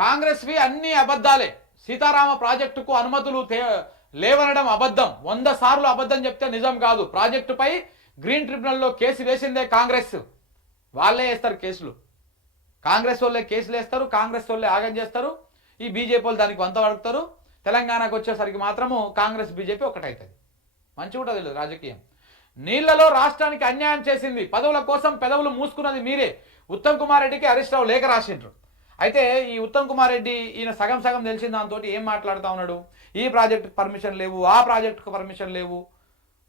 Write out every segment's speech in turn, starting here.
కాంగ్రెస్వి అన్ని అబద్ధాలే. సీతారామ ప్రాజెక్టుకు అనుమతులు లేవనడం అబద్ధం. 100 సార్లు అబద్ధం చెప్తే నిజం కాదు. ప్రాజెక్టుపై గ్రీన్ ట్రిబ్యునల్లో కేసు వేసిందే కాంగ్రెస్. వాళ్ళే వేస్తారు కేసులు. కాంగ్రెస్ వాళ్ళే కేసులు వేస్తారు, కాంగ్రెస్ వాళ్ళే ఆగం చేస్తారు. ఈ బీజేపీ వాళ్ళు దానికి వంత పడుతారు. తెలంగాణకు వచ్చేసరికి మాత్రము కాంగ్రెస్ బీజేపీ ఒకటవుతుంది. మంచిగా ఉంటుంది రాజకీయం. నీళ్లలో రాష్ట్రానికి అన్యాయం చేసింది, పదవుల కోసం పెదవులు మూసుకున్నది మీరే. ఉత్తమ్ కుమార్ రెడ్డికి హరీష్ రావు లేఖ రాసిండ్రు. అయితే ఈ ఉత్తమ్ కుమార్ రెడ్డి ఈయన సగం సగం తెలిసిన దాంతో ఏం మాట్లాడుతూ ఉన్నాడు, ఈ ప్రాజెక్టుకు పర్మిషన్ లేవు, ఆ ప్రాజెక్టుకు పర్మిషన్ లేవు,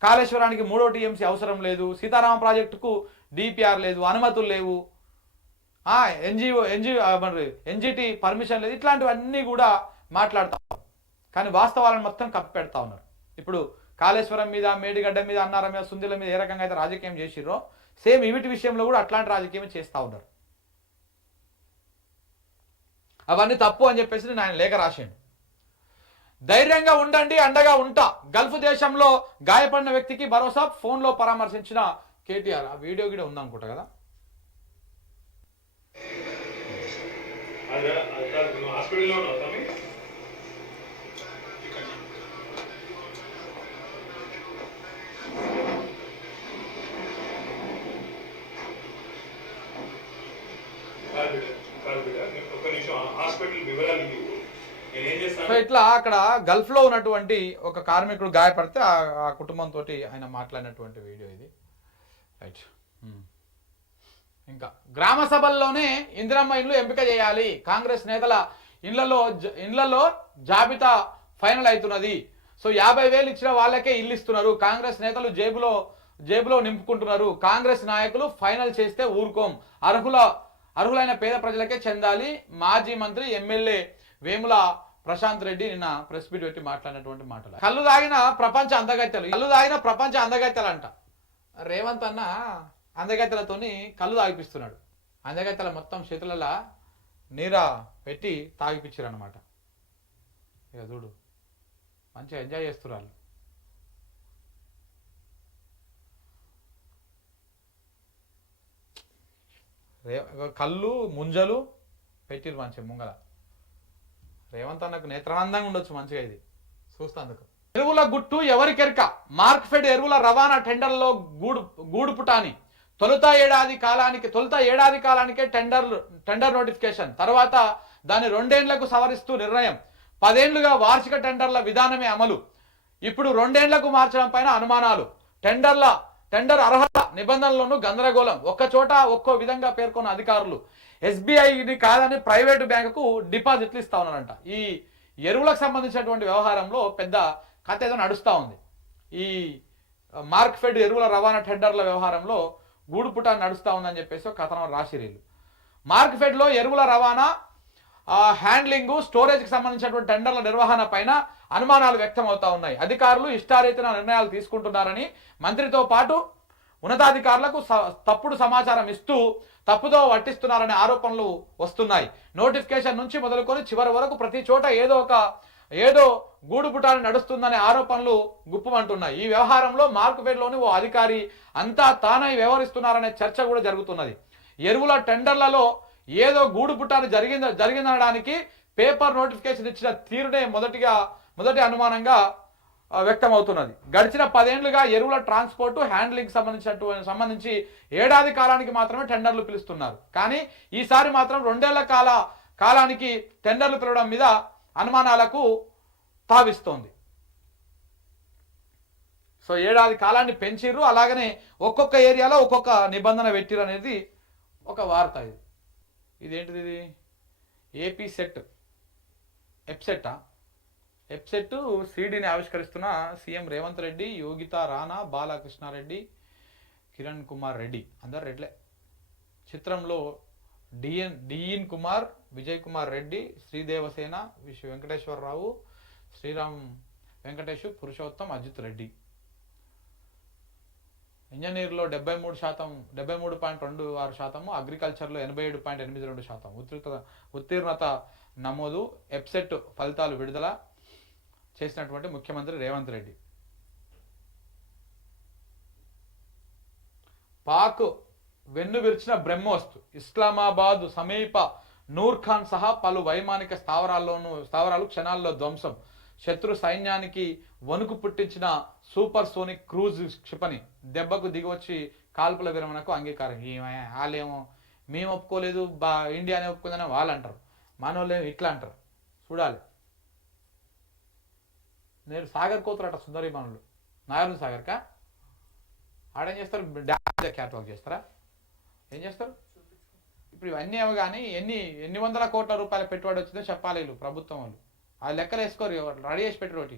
కాళేశ్వరానికి 3వ టీఎంసీ అవసరం లేదు, సీతారామ ప్రాజెక్టుకు డిపిఆర్ లేదు, అనుమతులు లేవు, ఎన్జిటి పర్మిషన్ లేదు, ఇట్లాంటివన్నీ కూడా మాట్లాడుతూ ఉన్నారు. కానీ వాస్తవాలను మొత్తం కప్పి పెడతా ఉన్నారు. ఇప్పుడు కాళేశ్వరం మీద, మేడిగడ్డ మీద, అన్నారం మీద, సుందిల మీద ఏ రకంగా అయితే రాజకీయం చేసిరో సేమ్ వీటి విషయంలో కూడా అట్లాంటి రాజకీయం చేస్తూ ఉన్నారు. అవన్నీ తప్పు అని చెప్పేసి నేను ఆయన లేఖ రాసిండు. ధైర్యంగా ఉండండి, అండగా ఉంటా. గల్ఫ్ దేశంలో గాయపడిన వ్యక్తికి భరోసా, ఫోన్లో పరామర్శించిన కేటీఆర్. ఆ వీడియో కూడా ఉందనుకుంటా కదా. సో ఇట్లా అక్కడ గల్ఫ్ లో ఉన్నటువంటి ఒక కార్మికుడు గాయపడితే ఆ కుటుంబంతో ఆయన మాట్లాడినటువంటి వీడియో ఇది. రైట్. ఇంకా గ్రామ సభల్లోనే ఇందిరమ్మ ఇండ్లు ఎంపిక చేయాలి. కాంగ్రెస్ నేతల ఇండ్లలో జాబితా ఫైనల్ అవుతున్నది. సో 50,000 ఇచ్చిన వాళ్ళకే ఇల్లు ఇస్తున్నారు. కాంగ్రెస్ నేతలు జేబులో నింపుకుంటున్నారు. కాంగ్రెస్ నాయకులు ఫైనల్ చేస్తే ఊరుకోం. అర్హులైన పేద ప్రజలకే చెందాలి. మాజీ మంత్రి ఎమ్మెల్యే వేముల ప్రశాంత్ రెడ్డి నిన్న ప్రెస్ మీట్ పెట్టి మాట్లాడినటువంటి మాటలు. కళ్ళు తాగిన ప్రపంచ అందగత్తెలు అంట. రేవంత్ అన్న అందగత్తెలతోని కళ్ళు తాగిపిస్తున్నాడు. అందగత్తెల మొత్తం చేతులలో నీరా పెట్టి తాగిపించారు అనమాట. ఇక చూడు, మంచిగా ఎంజాయ్ చేస్తున్నారు. కళ్ళు ముంజలు పెట్టిరు మంచిగా ముంగల. రేవంత్ అన్నకు నేత్రానందంగా ఉండొచ్చు మంచిగా ఇది చూస్తాందుకు. ఎరువుల గుట్టు ఎవరికెరక. మార్క్ఫెడ్ ఎరువుల రవాణా టెండర్లో గూడుపుటాని. తొలుత ఏడాది కాలానికే టెండర్ నోటిఫికేషన్. తర్వాత దాన్ని 2 ఏళ్లకు సవరిస్తూ నిర్ణయం. 10 ఏళ్లుగా వార్షిక టెండర్ల విధానమే అమలు. ఇప్పుడు 2 ఏళ్లకు మార్చడం పైన అనుమానాలు. టెండర్ అర్హత నిబంధనలను గందరగోళం. ఒక్కచోట ఒక్కో విధంగా పేర్కొన్న అధికారులు. ఎస్బీఐని కాదని ప్రైవేటు బ్యాంకుకు డిపాజిట్లు ఇస్తా ఉన్నారంట. ఈ ఎరువులకు సంబంధించినటువంటి వ్యవహారంలో పెద్ద కథ ఏదో నడుస్తూ ఉంది. ఈ మార్క్ఫెడ్ ఎరువుల రవాణా టెండర్ల వ్యవహారంలో గూడుపుట నడుస్తూ ఉందని చెప్పేసి ఒక కథనం రాసిరీలు. మార్క్ఫెడ్లో ఎరువుల రవాణా, హ్యాండ్లింగు, స్టోరేజ్కి సంబంధించినటువంటి టెండర్ల నిర్వహణ పైన అనుమానాలు వ్యక్తం అవుతా ఉన్నాయి. అధికారులు ఇష్టారీతిన నిర్ణయాలు తీసుకుంటున్నారని, మంత్రితో పాటు ఉన్నతాధికారులకు తప్పుడు సమాచారం ఇస్తూ తప్పుదో పట్టిస్తున్నారనే ఆరోపణలు వస్తున్నాయి. నోటిఫికేషన్ నుంచి మొదలుకొని చివరి వరకు ప్రతి చోట ఏదో గూడుపుటాన్ని నడుస్తుందనే ఆరోపణలు గుప్పమంటున్నాయి. ఈ వ్యవహారంలో మార్క్ఫెడ్లోని ఓ అధికారి అంతా తానై వ్యవహరిస్తున్నారనే చర్చ కూడా జరుగుతున్నది. ఎరువుల టెండర్లలో ఏదో గూడుపుటాన్ని జరిగిందనడానికి పేపర్ నోటిఫికేషన్ ఇచ్చిన తీరునే మొదటి అనుమానంగా వ్యక్తమవుతున్నది. గడిచిన 10 ఏళ్లుగా ఎరువుల ట్రాన్స్పోర్టు, హ్యాండ్లింగ్ సంబంధించి ఏడాది కాలానికి మాత్రమే టెండర్లు పిలుస్తున్నారు. కానీ ఈసారి మాత్రం 2 ఏళ్ల కాలానికి టెండర్లు పిలవడం మీద అనుమానాలకు తావిస్తోంది. సో ఏడాది కాలాన్ని పెంచిర్రు, అలాగనే ఒక్కొక్క ఏరియాలో ఒక్కొక్క నిబంధన పెట్టిరు అనేది ఒక వార్త. ఇదేంటిది? ఇది ఏపీ ఎప్సెట్ సిడిని ఆవిష్కరిస్తున్న సీఎం రేవంత్ రెడ్డి, యోగిత రాణా, బాలకృష్ణారెడ్డి, కిరణ్ కుమార్ రెడ్డి, అందరు రెడ్లే. చిత్రంలో డిఎన్ కుమార్, విజయ్ కుమార్ రెడ్డి, శ్రీదేవసేన, వెంకటేశ్వరరావు, శ్రీరామ్ వెంకటేష్, పురుషోత్తం, అజిత్ రెడ్డి. ఇంజనీర్లో 73.26%, అగ్రికల్చర్లో 87.82%. ఉత్తీర్ణత నమోదు. ఎప్సెట్ ఫలితాలు విడుదల చేసినటువంటి ముఖ్యమంత్రి రేవంత్ రెడ్డి. పాక్ వెన్ను విరిచిన బ్రహ్మోస్తు. ఇస్లామాబాద్ సమీప నూర్ ఖాన్ సహా పలు వైమానిక స్థావరాలు క్షణాల్లో ధ్వంసం. శత్రు సైన్యానికి వణుకు పుట్టించిన సూపర్ సోనిక్ క్రూజ్ క్షిపణి దెబ్బకు దిగివచ్చి కాల్పుల విరమణకు అంగీకారం. వాళ్ళేమో మేము ఒప్పుకోలేదు, ఇండియానే ఒప్పుకుందని వాళ్ళు అంటారు, మనోళ్ళేమో ఇట్లా అంటారు. చూడాలి. నేను సాగర్ కోతురట సుందరి మనులు నాగార్జున సాగర్కా ఆడేం చేస్తారు? డ్యామ్ క్యాట్ వాక్ చేస్తారా? ఏం చేస్తారు? ఇప్పుడు ఇవన్నీ ఏమో కానీ ఎన్ని వందల కోట్ల రూపాయల పెట్టుబడి వచ్చిందో చెప్పాలి వీళ్ళు ప్రభుత్వం వాళ్ళు. ఆ లెక్కలు వేసుకోరు, రెడీ చేసి పెట్టరు ఒకటి.